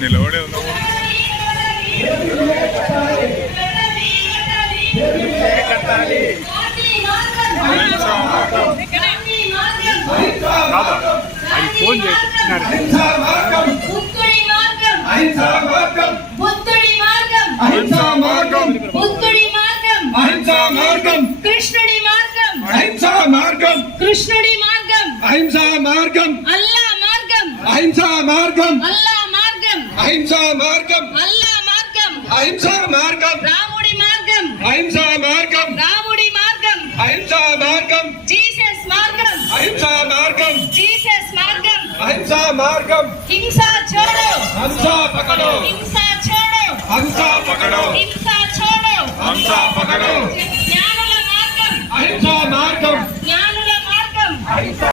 నిలబడే ఉన్నాము. అది ఫోన్ చేస్తున్నారు. కృష్ణుడి మార్గం అహింసా మార్గం కృష్ణుడి మార్గం అహింసా మార్గం అల్లా మార్గం అహింసా మార్గం అల్లా మార్గం అహింసా మార్గం అల్లా మార్గం అహింసా మార్గం రాముడి మార్గం అహింసా మార్గం రాముడి మార్గం అహింసా మార్గం జీసస్ మార్గం అహింసా మార్గం జీసస్ మార్గం అహింసా మార్గం హింసా छोड़ो హంసా పకడో హింసా छोड़ो హంసా పకడో హింసా छोड़ो హంసా పకడో జ్ఞానుల మార్గం అహింసా మార్గం జ్ఞానుల మార్గం